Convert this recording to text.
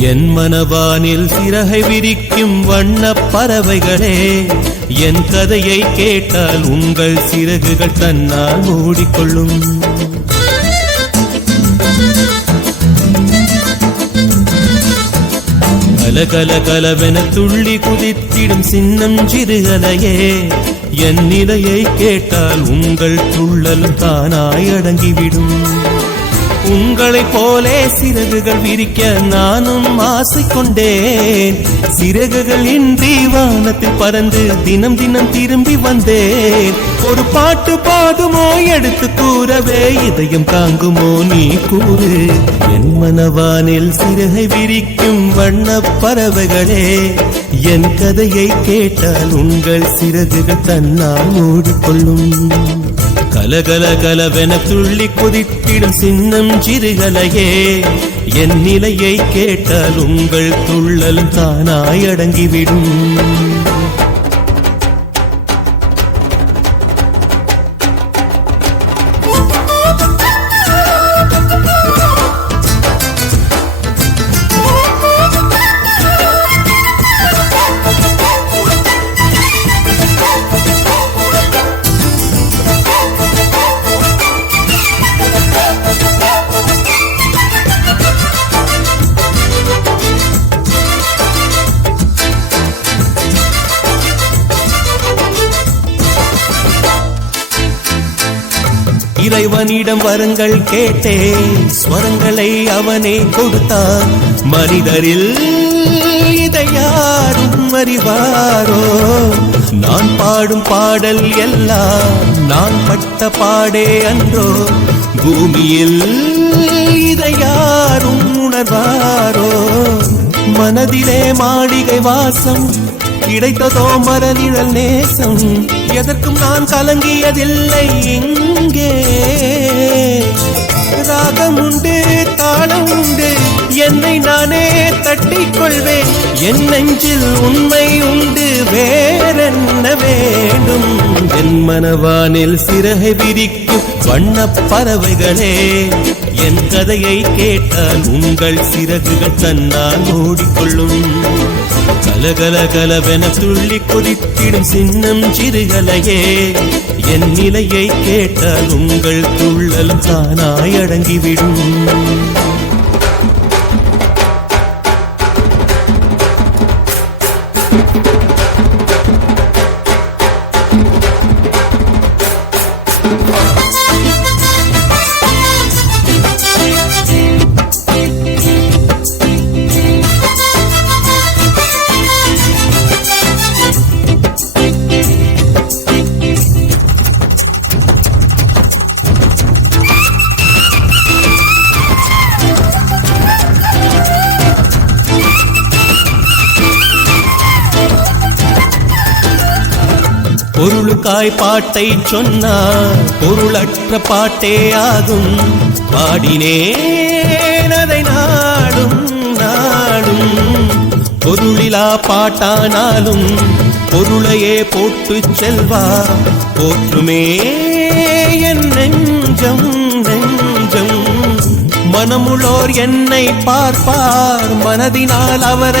என் மனவானில் சிறகை விரிக்கும் வண்ணப் பறவைகளே, என் கதையை கேட்டால் உங்கள் சிறகுகள் தன்னால் மூடிக்கொள்ளும். கலகல கலவென துள்ளி குதித்திடும் சின்னம் சிறுகலையே, என் நிலையை கேட்டால் உங்கள் துள்ளலும் தானாய் அடங்கிவிடும். உங்களைப் போலே சிறகுகள் விரிக்க நானும் ஆசை கொண்டேன். சிறகுகள் இன்றி வானத்தில் பறந்து தினம் தினம் திரும்பி வந்தேன். ஒரு பாட்டு பாடுமோ எடுத்து கூறவே, இதயம் தாங்குமோ நீ கூறு. என் மனவானில் சிறகை விரிக்கும் வண்ணப் பறவைகளே, என் கதையை கேட்டால் உங்கள் சிறகுகள் தன்னால் மூடிக்கொள்ளும். கலகல கலவென துள்ளி குதித்திடும் சின்னம் சிறுகலையே, என் நிலையை கேட்டால் உங்கள் துள்ளலும் தானாய் அடங்கிவிடும். இறைவனிடம் வரங்கள் கேட்டேன், ஸ்வரங்களை அவனே கொடுத்தான். மனிதரில் இதை யாரும் அறிவாரோ? நான் பாடும் பாடல் எல்லாம் நான் பட்ட பாடே அன்றோ? பூமியில் இதை யாரும் உணர்வாரோ? மனதிலே மாளிகை வாசம் கிடைத்ததோ மரநிழல் நேசம், எதற்கும் நான் கலங்கியதில்லை. இங்கே ராகம் உண்டு, தாளம் உண்டு, என்னை நானே தட்டிக் கொள்வேன். என் நெஞ்சில் உண்மை உண்டு, வேறென்ன வேண்டும்? என் மனவானில் சிறகை விரிக்கும் வண்ணப் பறவைகளே, என் கதையை கேட்டால் உங்கள் சிறகுகள் தன்னால் மூடிக்கொள்ளும். கலகல கலவென துள்ளி குதித்திடும் சின்னம் சிறுகலையே, என் நிலையை கேட்டால் உங்கள் துள்ளலும் தானாய் அடங்கிவிடும். பொருளுக்காய் பாட்டை சொன்னார், பொருளற்ற பாட்டே ஆகும். பாடினேன் அதை நாடும் நாடும். பொருளிலா பாட்டானாலும் பொருளையே போட்டு செல்வா போற்றுமே என் நெஞ்சம் நெஞ்சம். மனமுள்ளோர் என்னை பார்ப்பார், மனதினால் அவரை